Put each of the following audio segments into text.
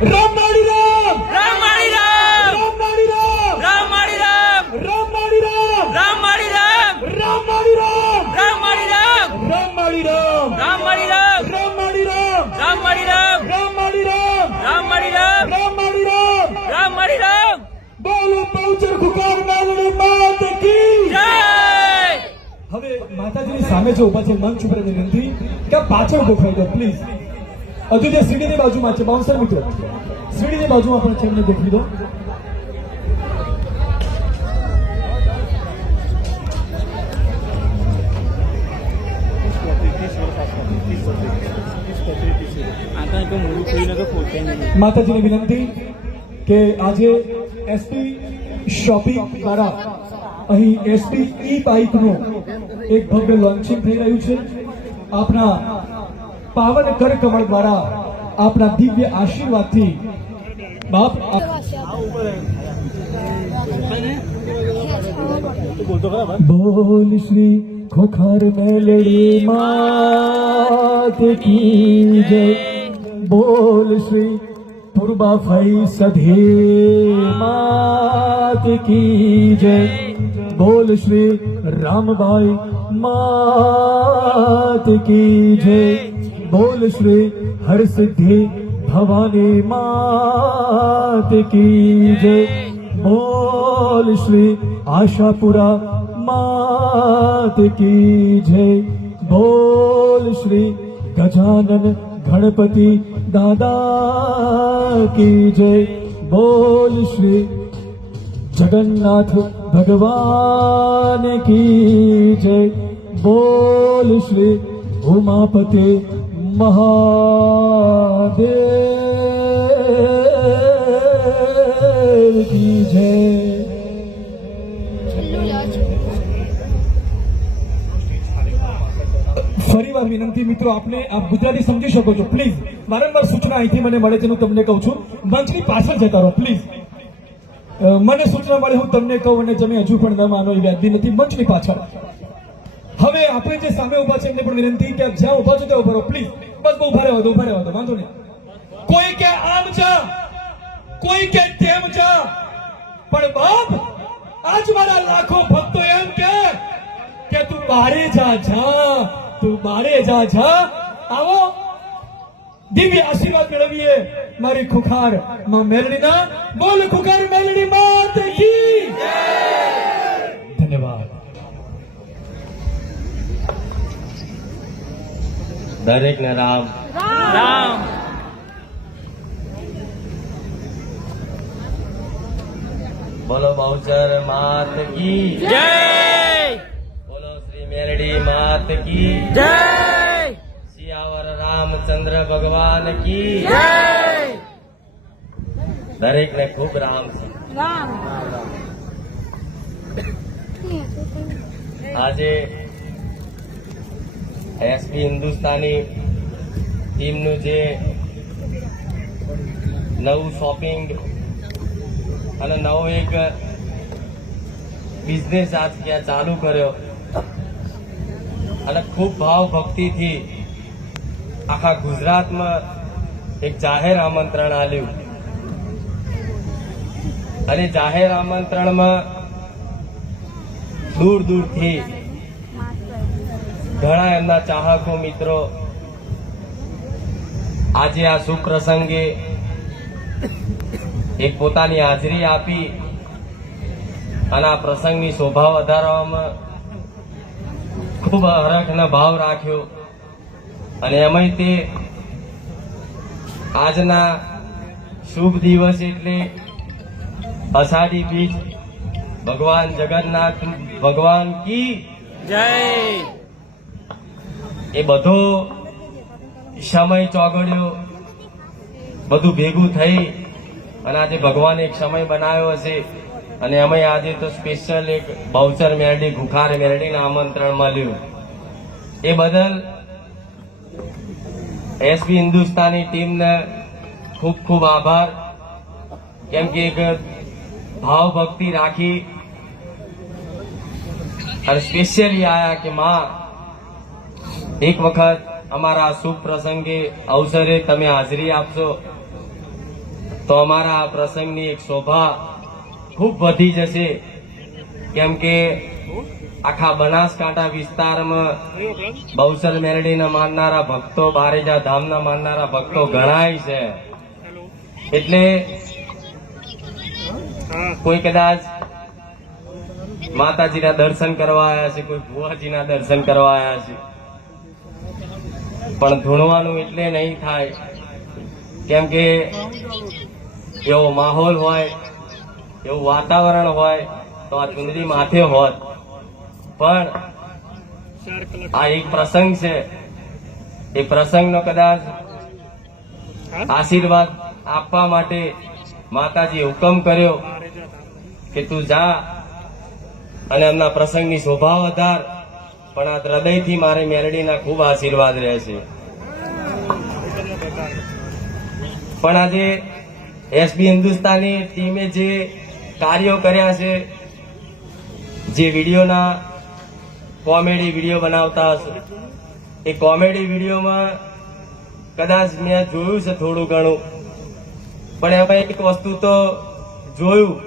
રામ માળી રામ રામ માળી રામ રામ માળી રામ રામ માળી રામ રામ માળી રામ રામ માળી રામ રામ માળી રામ રામ માળી રામ રામ માળી રામ રામ માળી રામ રામ માળી રામ રામ માળી રામ રામ માળી રામ રામ માળી રામ રામ માળી રામ રામ માળી રામ બોલો પૌચર ખુકાર મેલડી માત કી જય હવે માતાજીની સામે જે ઉભા છે મંચ ઉપર વિનંતી કે પાછળ ગોઠવાઈ દો પ્લીઝ. હજુ જે સીડીની બાજુમાં છે બાઉન્સર મિત્રો સીડીની બાજુમાં પણ છે એમને ગોઠવી દો. માતાજીની વિનંતી કે આજે એસપી શોપિંગ દ્વારા અહીં એસપી ઈ બાઇકનું એક ભવ્ય લોન્ચિંગ થઈ રહ્યું છે. આપના પાવન કર કમળ દ્વારા આપના દિવ્ય આશીર્વાદથી બાપ બોલ શ્રી ખોખાર મેલડી માત કી જય. બોલ શ્રી પૂર્બા ફઈ સધે માત કી જય. બોલ શ્રી રામભાઈ માત કી જય. બોલ શ્રી હરસિદ્ધિ ભવાની માત કી જય. બોલ શ્રી આશાપુરા માત કી જય. બોલ શ્રી ગજાનન ગણપતિ દાદા કી જય. બોલ શ્રી જગન્નાથ ભગવાન કી જય. બોલ શ્રી ઉમાપતિ મહાદેવ કી જય. ફરીવાર વિનંતી મિત્રો, આપને આપ ગુજરાતી સમજી શકો છો પ્લીઝ. વારંવાર સૂચના અહીંથી મને મળે છે, હું તમને કહું છું મંચની પાછળ જતા રહો પ્લીઝ. મને સૂચના મળે હું તમને કહું અને તમે હજુ પણ ન માનો એ વ્યાજબી નથી. મંચની પાછળ હવે આપણે જે સામે ઉભા છે એમને પણ વિનંતી કે જ્યાં ઉભા છો ત્યાં ઉભા રહો પ્લીઝ. બસ ઉભા રહેવા દો વાંધો નહીં. કોઈ કે આમ જા, કોઈ કે તેમ જા, પણ બાપ આજ મારા લાખો ભક્તો એમ કે તું બારે જા તું બારે જા. આવો દિવ્ય આશીર્વાદ મેળવીએ મારી ખુખાર માં મેલડીના. બોલ ખુખાર મેલડી માત કી જય. ધન્યવાદ. દરેક ને રામ રામ બોલો બહુચર માત કી જય બોલો શ્રી મેલડી માત કી જય સિયાવર રામચંદ્ર ભગવાન કી જય દરેક ને ખૂબ રામ છે. આજે એસપી હિન્દુસ્તાની ટીમનું જે નવું શોપિંગ અને નવો એક બિઝનેસ આજ ત્યાં ચાલુ કર્યો અને ખૂબ ભાવ ભક્તિથી આખા ગુજરાતમાં એક જાહેર આમંત્રણ આપ્યું અને જાહેર આમંત્રણમાં દૂર દૂરથી ઘણા એમના ચાહકો મિત્રો આજે આ શુભ પ્રસંગે એક પોતાની હાજરી આપી અને આ પ્રસંગની શોભા વધારવામાં ખૂબ હરખનો ભાવ રાખ્યો. અને એમાંય તે આજના શુભ દિવસ એટલે અષાઢી બીજ, ભગવાન જગન્નાથ ભગવાન કી જય એ બધો સમય ચોગડ્યો, બધું ભેગું થઈ અને આજે ભગવાને એક સમય બનાવ્યો હશે અને અમે આજે તો સ્પેશિયલ એક બહુચર મેરડી ખુખાર મેરડીના આમંત્રણ મળ્યું. એ બદલ એસપી હિન્દુસ્તાની ટીમને ખૂબ ખૂબ આભાર. કેમ કે એક ભાવ ભક્તિ રાખી અને સ્પેશિયલી આયા કે માં એક વખત અમારા શુભ પ્રસંગે અવસરે તમે હાજરી આપશો તો અમારા આ પ્રસંગની એક શોભા ખૂબ વધી જશે. કેમ કે આખા બનાસકાંઠા વિસ્તારમાં બહુચર મેલડીના માનનારા ભક્તો, બારેજા ધામના માનનારા ભક્તો ઘણાય છે. એટલે કોઈ કદાચ માતાજીના દર્શન કરવા આવ્યા છે, કોઈ ભુવાજીના દર્શન કરવા આવ્યા છે, પણ ધૂણવાનું એટલે નહીં થાય. કેમ કે એવો માહોલ હોય, એવું વાતાવરણ હોય તો આ ચુંદડી માથે હોત. પણ આ એક પ્રસંગ છે, એ પ્રસંગનો કદાચ આશીર્વાદ આપવા માટે માતાજીએ હુકમ કર્યો કે તું જા અને એમના પ્રસંગની શોભા વધાર. પણ આ હૃદયથી મારે મેલડીના ખૂબ આશીર્વાદ રહેશે. પણ આજે એસબી હિન્દુસ્તાની ટીમે જે કાર્યો કર્યા છે, જે વિડીયોના કોમેડી વિડીયો બનાવતા હશે, એ કોમેડી વિડીયોમાં કદાચ મેં જોયું છે થોડું ઘણું, પણ એમાં એક વસ્તુ તો જોયું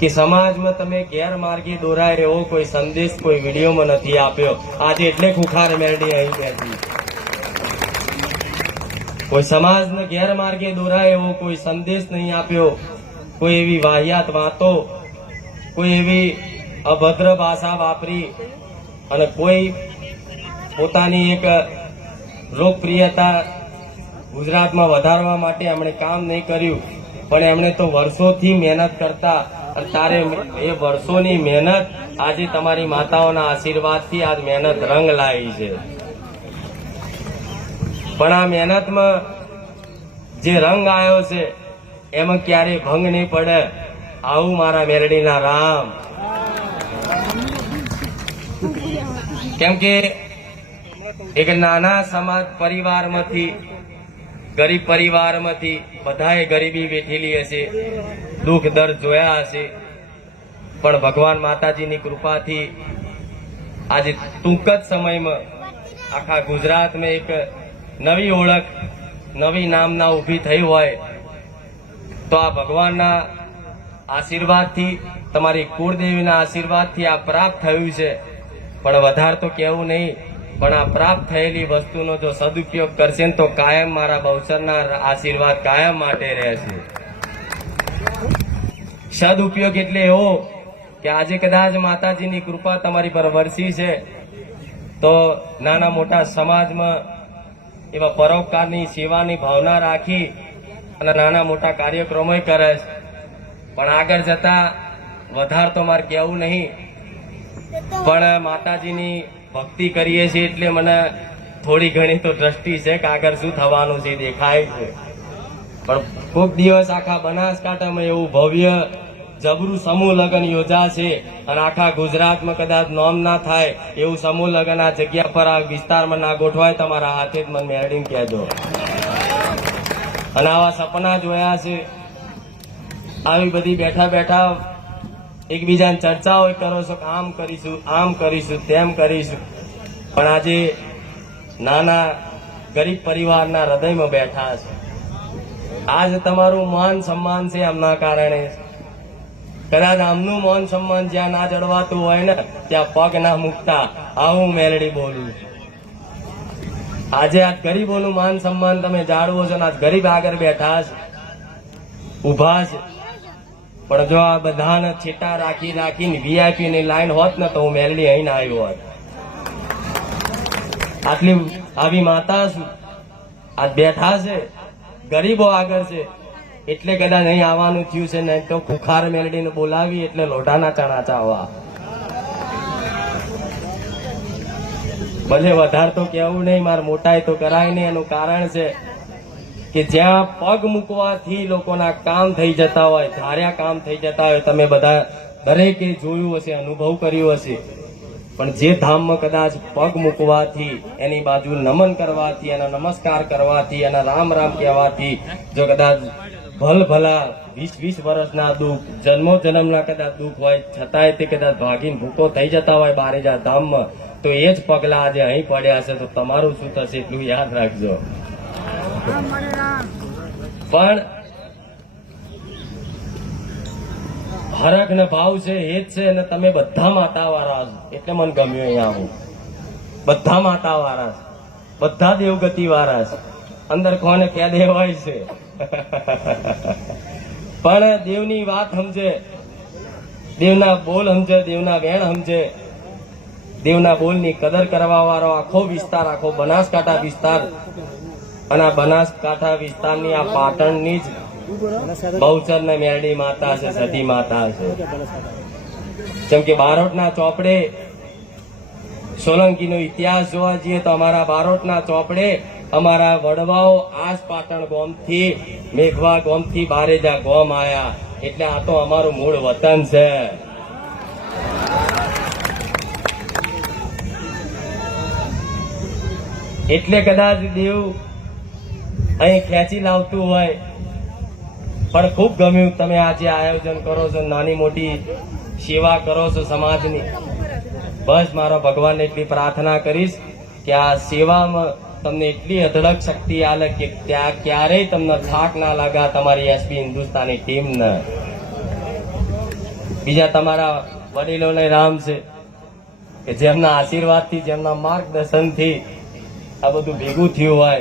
કે સમાજમાં તમે ગેરમાર્ગે દોરાય એવો કોઈ સંદેશ કોઈ વિડીયોમાં નથી આપ્યો. આજે એટલે ખુખાર મેલડી અહીં બેઠી. કોઈ સમાજને ગેરમાર્ગે દોરાય એવો કોઈ સંદેશ નહીં આપ્યો. કોઈ એવી વાહિયાત વાતો, કોઈ એવી અભદ્ર ભાષા વાપરી અને કોઈ પોતાની એક લોકપ્રિયતા ગુજરાતમાં વધારવા માટે એમણે કામ નહીં કર્યું. પણ એમણે તો વર્ષોથી મહેનત કરતા, અને તારે એ વર્ષોની મહેનત આજે તમારી માતાઓના આશીર્વાદથી આજ મહેનત રંગ લાવી છે. પણ આ મહેનતમાં જે રંગ આવ્યો છે એમાં ક્યારેય ભંગ નહીં પડે. આવું મારા મેલડીના રામ. કેમ કે એક નાના સમાજ પરિવારમાંથી, ગરીબ પરિવારમાંથી બધાએ ગરીબી વેઠેલી હશે, દુઃખ દર્દ જોયા હશે, પણ ભગવાન માતાજીની કૃપાથી આજે ટૂંક જ સમયમાં આખા ગુજરાતમાં એક નવી ઓળખ, નવી નામના ઊભી થઈ હોય તો આ ભગવાનના આશીર્વાદથી, તમારી કુળદેવીના આશીર્વાદથી આ પ્રાપ્ત થયું છે. પણ વધારે તો કહેવું નહીં, પણ આ પ્રાપ્ત થયેલી વસ્તુનો જો સદુપયોગ કરશે ને તો કાયમ મારા બહુચરના આશીર્વાદ કાયમ માટે રહેશે. સદુપયોગ એટલે એવો કે આજે કદાચ માતાજીની કૃપા તમારી પર વરસી છે તો નાના મોટા સમાજમાં એવા પરોપકારની સેવાની ભાવના રાખી અને નાના મોટા કાર્યક્રમો કરે છે. પણ આગળ જતા વધારે તો મારે કહેવું નહીં, પણ માતાજીની ભક્તિ કરીએ છીએ એટલે મને થોડી ઘણી તો દ્રષ્ટિ છે કે આગળ શું થવાનું છે દેખાય છે. પણ કોઈક દિવસ આખા બનાસકાંઠામાં એવું ભવ્ય જબરું સમૂહ લગ્ન યોજાશે અને આખા ગુજરાતમાં કદાચ નોમ ના થાય એવું સમૂહ લગ્ન આ જગ્યા પર, આ વિસ્તારમાં ના ગોઠવાય. તમારા હાથે જ મને મેળવીને કહેજો. અને આવા સપના જોયા છે, આવી બધી બેઠા બેઠા એકબીજાને ચર્ચાઓ કરો છો કે આમ કરીશું, આમ કરીશું, તેમ કરીશું. પણ આજે નાના ગરીબ પરિવારના હૃદયમાં બેઠા છે. આજ તમારું માન સન્માન છે એમના કારણે. કદાચ આમનું માન સન્માન જ્યાં ના જળવાતું હોય ને ત્યાં પગ ના મૂકતા. આવું મેલડી બોલું છું. આજે આ ગરીબોનું માન સન્માન તમે જાળવો છો ને આજ ગરીબ આગળ બેઠા છે, ઉભા છે. પણ જો આ બધાને છેટા રાખી રાખીને વીઆઈપી ની લાઈન હોત ને તો હું મેલડી અહીં ના આવ્યો હોત. આટલી આવી માતા છું, આજ બેઠા છે, ગરીબો આગળ છે એટલે કદાચ અહીં આવવાનું થયું છે. નહીં તો ખુખાર મેલડીને બોલાવી એટલે લોઢાના ચણા ચાવવા. ભલે વધારે તો કેવું નહીં, મારે મોટાઈ તો કરાય નહીં. એનું કારણ છે કે જ્યાં પગ મૂકવાથી લોકોના કામ થઈ જતા હોય, ધાર્યા કામ થઈ જતા હોય, તમે બધા દરેકે જોયું હશે, અનુભવ કર્યો હશે. પણ જે ધામમાં કદાચ પગ મૂકવાથી, એની બાજુ નમન કરવાથી, એના નમસ્કાર કરવાથી, એના રામ રામ કહેવાથી જો કદાચ ભલા 20-20 વર્ષના દુઃખ, જન્મો જન્મના કદાચ દુઃખ હોય છતાંય તે કદાચ ભાગીને ભૂકો થઈ જતા હોય બારેજા ધામમાં, તો એ જ પગલા આજે અહીં પડ્યા છે. તો તમારું શું થશે એટલું યાદ રાખજો. પણ હરખ ને ભાવ છે એ જ છે, અને તમે બધા માતા વાળા છો એટલે મને ગમ્યું અહીંયા આવું. બધા માતા વાળા છે, બધા દેવગતિ વાળા છે, અંદર કોને ક્યાં દેવાય છે. પણ દેવની વાત સમજે, દેવના બોલ સમજે, દેવના વેણ સમજે, દેવના બોલની કદર કરવા વાળો આખો વિસ્તાર, આખો બનાસકાંઠા વિસ્તાર, અને આ બનાસકાંઠા વિસ્તારની આ પાટણની જ બહુચર ને મેરડી માતા છે, સતી માતા છે. જેમ કે બારોટના ચોપડે સોલંકીનો ઇતિહાસ જોવા જઈએ તો અમારા બારોટના ચોપડે અમારા વડવાઓ આજ પાટણ ગોમથી, મેઘવા ગોમથી બારેજા ગોમ આયા, એટલે આ તો અમારું મૂળ વતન છે. એટલે કદાચ દેવ અહીં ખેંચી લાવતું હોય, પણ ખૂબ ગમ્યું તમે આજે આયોજન કરો છો, નાની મોટી સેવા કરો છો સમાજની. બસ મારો ભગવાનને એટલી પ્રાર્થના કરીશ કે આ સેવામાં તમને એટલી અઢળક શક્તિ આલે કે ત્યાં ક્યારેય તમને થાક ના લાગે તમારી એસબી હિન્દુસ્તાની ટીમને. બીજા તમારા વડીલોને રામ છે કે જેમના આશીર્વાદથી, જેમના માર્ગદર્શનથી આ બધું ભેગું થયું હોય.